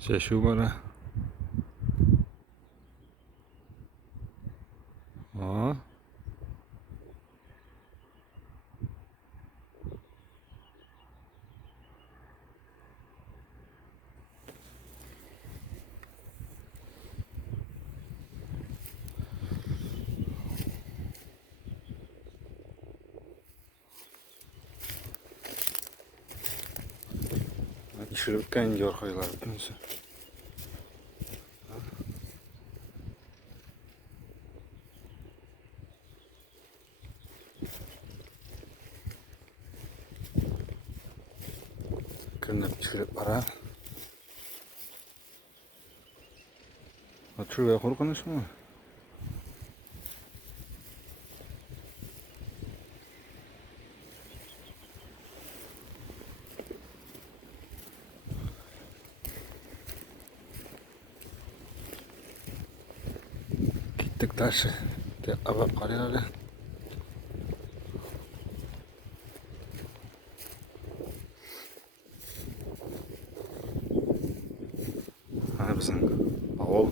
Şu bana. Aa. Pişirip kendi yorkaylar bütünse. Kırnıp pişirip bara. Atır ve korkunç mu? Gittik taşı. Tek abap karayla. Ha bizim avul.